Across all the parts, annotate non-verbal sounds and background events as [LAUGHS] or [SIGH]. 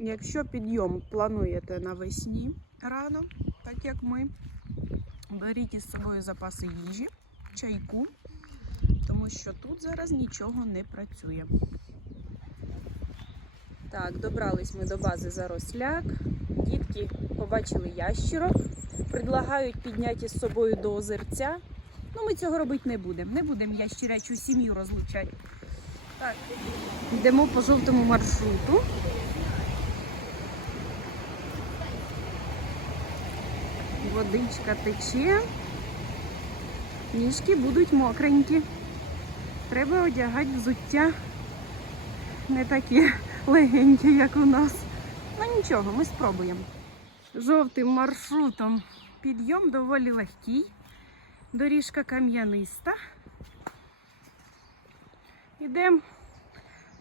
Якщо підйом плануєте навесні рано, так як ми, беріть із собою запаси їжі, чайку, тому що тут зараз нічого не працює. Так, добрались ми до бази Заросляк. Дітки побачили ящерок, предлагають підняти із собою до озерця. Ну, ми цього робити не будемо. Не будемо ящерячу сім'ю розлучати. Так, йдемо по жовтому маршруту. Водичка тече. Ніжки будуть мокренькі. Треба одягати взуття не такі легенькі, як у нас. Ну нічого, ми спробуємо. Жовтим маршрутом підйом доволі легкий. Доріжка кам'яниста. Ідемо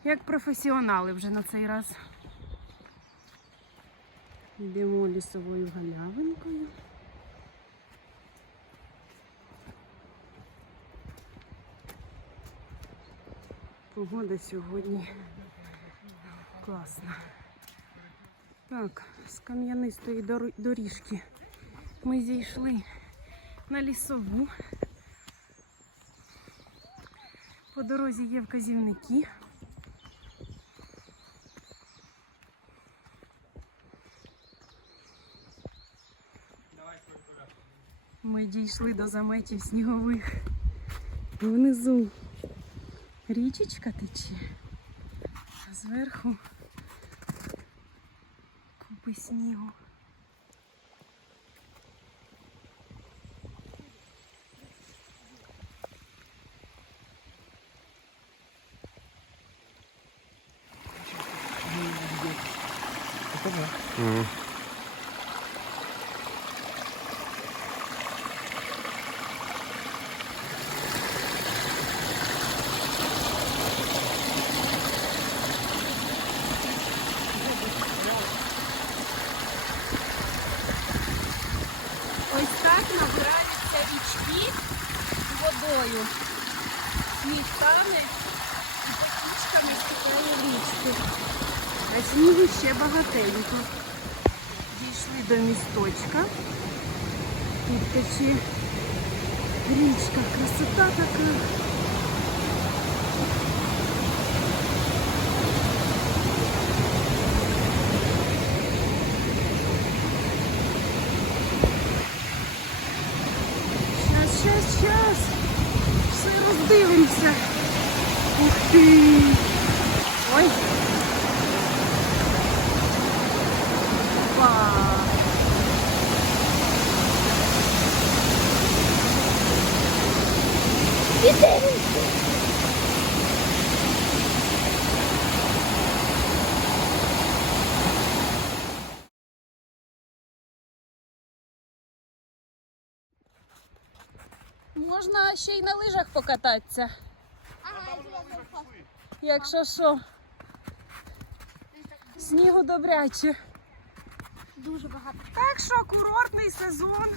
як професіонали вже на цей раз. Йдемо лісовою галявинкою. Погода сьогодні класна. Так, з кам'янистої доріжки ми зійшли на лісову. По дорозі є вказівники. Ми дійшли до заметів снігових. Внизу річечка тече, а зверху купи снігу. Ось так набираються річки водою. Сніг тане і потічками стікає в річку. А снігу ще багатенько. Дійшли до місточка. Тут тече річка. Красота така. Щас, щас, щас. Все роздивимося. Ух ти. Ой. Опа. Можна ще й на лижах покататися. Якщо що. Снігу добряче. Дуже багато. Так що курортний сезон,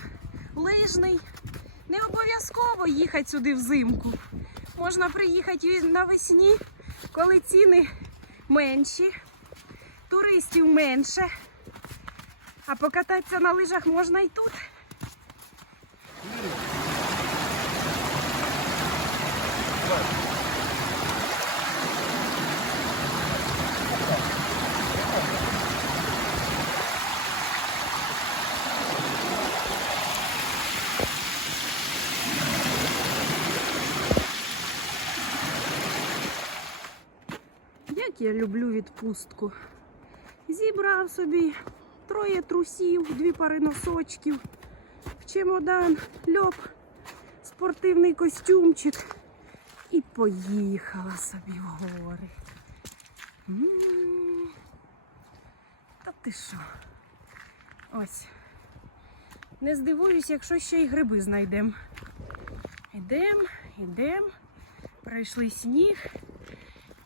лижний. Не обов'язково їхати сюди взимку. Можна приїхати навесні, коли ціни менші, туристів менше. А покататися на лижах можна і тут. Як я люблю відпустку. Зібрав собі троє трусів, дві пари носочків, в чемодан, льоп, спортивний костюмчик і поїхала собі в гори. Та ти що? Ось. Не здивуюсь, якщо ще й гриби знайдемо. Ідем, ідем, пройшли сніг.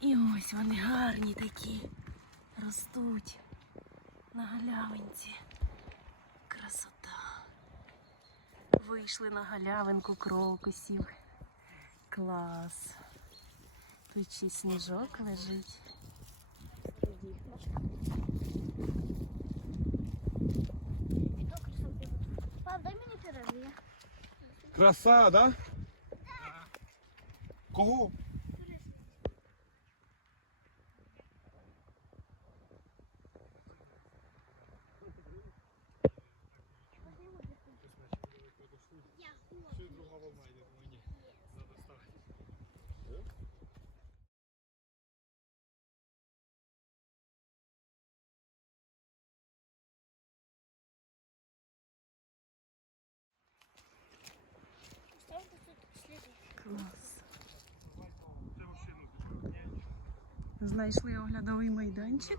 І ось вони гарні такі ростуть на галявинці. Красота. Вийшли на галявинку крокусів. Клас. Ключий сніжок лежить. Пап, дай мені пироги. Краса. Да. Кого? Знайшли оглядовий майданчик.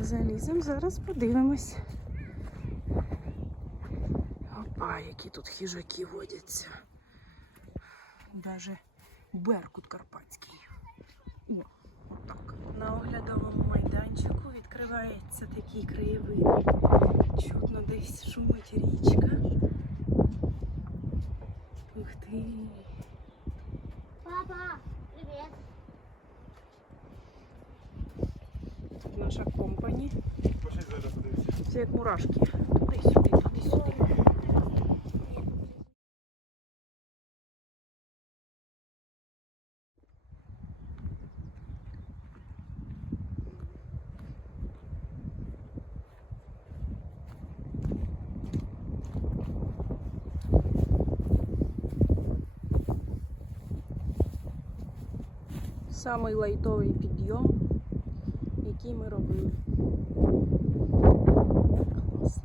Заліземо, зараз подивимось. Опа, які тут хижаки водяться. Даже беркут карпатський. О, отак. На оглядовому майданчику відкривається такий краєвид. Чутно десь шумить річка. Ух ти. Тут наша компані. Пошли зараз подивимося. Це як мурашки. Туди-сюди, туди-сюди. Самий лайтовий підйом, який ми робили. Класно.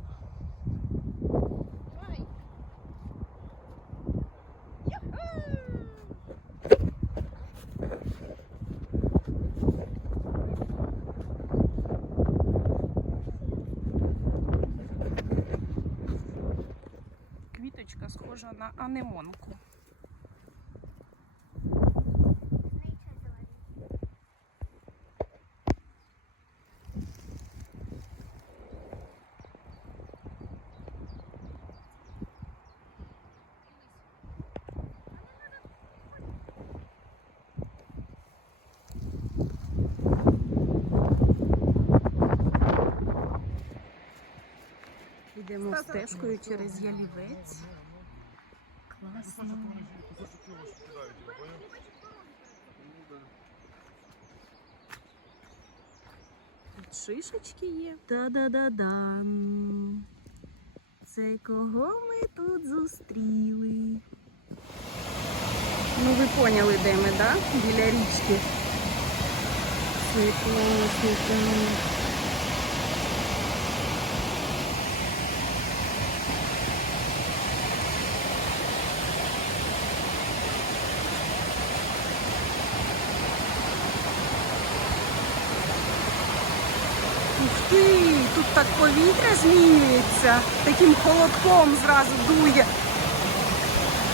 Квіточка схожа на анемонку. Йдемо стежкою через ялівець. Класно. Тут шишечки є. Та-да-да-дан. Це кого ми тут зустріли? Ну, ви поняли, де ми, да? Біля річки. Це класно ти, тут так повітря змінюється, таким холодком зразу дує.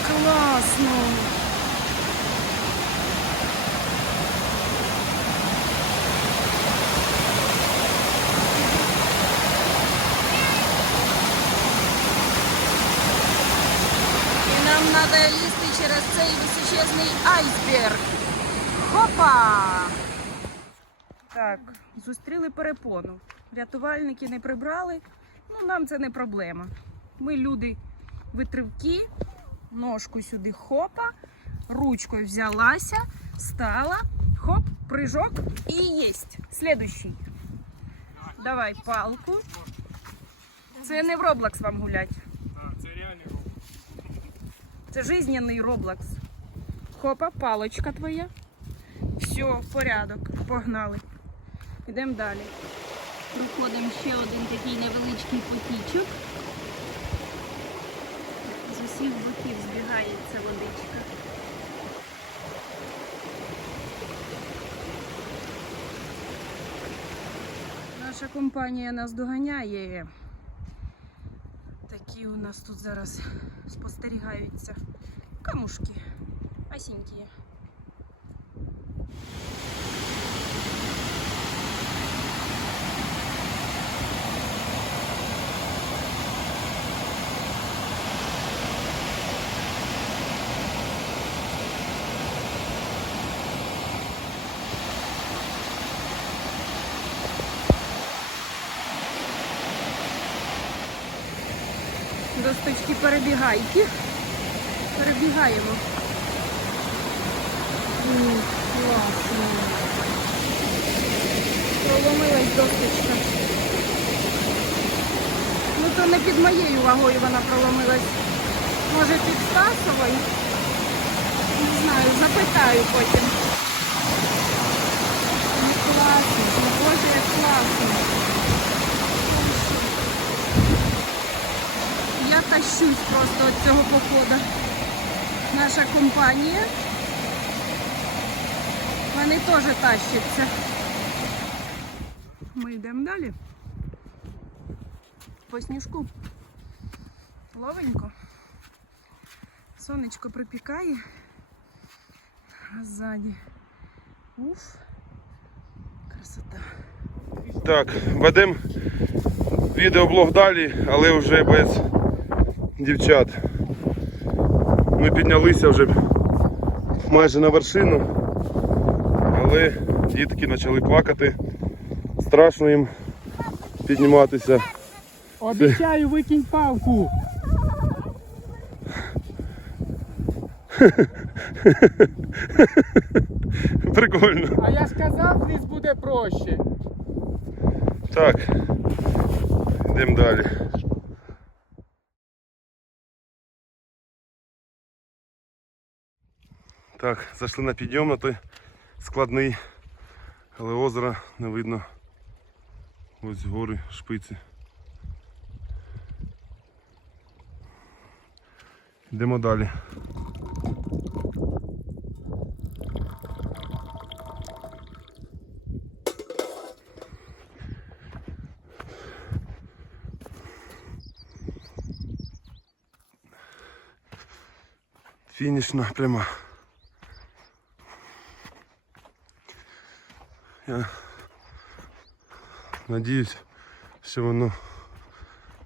Класно. І нам треба лізти через цей височезний айсберг. Хопа! Так, зустріли перепону. Рятувальники не прибрали. Ну, нам це не проблема. Ми люди витривки, ножку сюди хопа, ручкою взялася, стала, хоп, прыжок і єсть. Слідущий. Давай палку. Це не в Роблокс вам гулять. Це реальний Це жизненний Роблокс. Хопа, палочка твоя. Все, порядок. Погнали. Йдемо далі. Проходимо ще один такий невеличкий потічок. З усіх боків збігається водичка. Наша компанія нас доганяє. Такі у нас тут зараз спостерігаються камушки. Досточки перебігайки. Перебігаємо. Класно. Проломилась досточка. Ну то не під моєю вагою вона проломилась. Може під Стасовою? Не знаю, запитаю потім. Ну, класно, боже, як класно. Я тащусь просто від цього походу. Наша компанія. Вони теж тащаться. Ми йдемо далі. По сніжку. Ловенько. Сонечко припікає. Ззаді. Уф. Красота. Так, ведемо відеоблог далі, але вже без дівчат. Ми піднялися вже майже на вершину, але дітки почали плакати. Страшно їм підніматися. Обіцяю, викинь палку. [LAUGHS] Прикольно. А я сказав, вниз буде проще. Так, йдемо далі. Так, зайшли на підйом на той складний, але озера не видно. Ось гори, шпиці. Йдемо далі. Фінішна пряма. Я надіюсь, що воно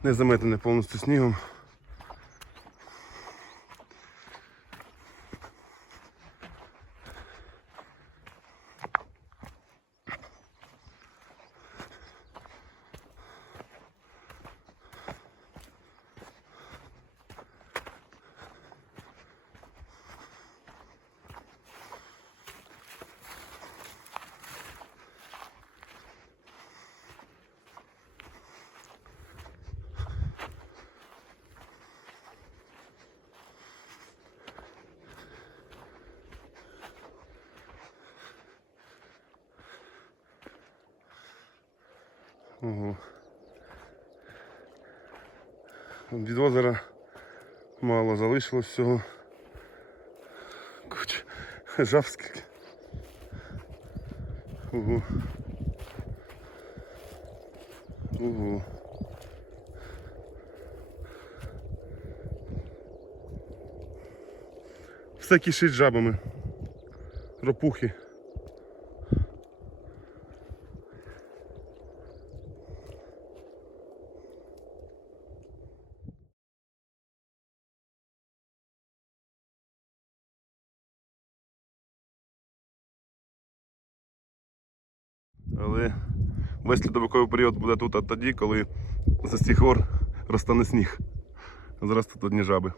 не заметене повністю снігом. Ого. Від озера мало залишилось всього. Куч. Жаб скільки. Ого. Ого. Все кишить жабами. Ропухи. Але весь льодовиковий період буде тут а тоді, коли за гор розтане сніг. Зараз тут одні жаби.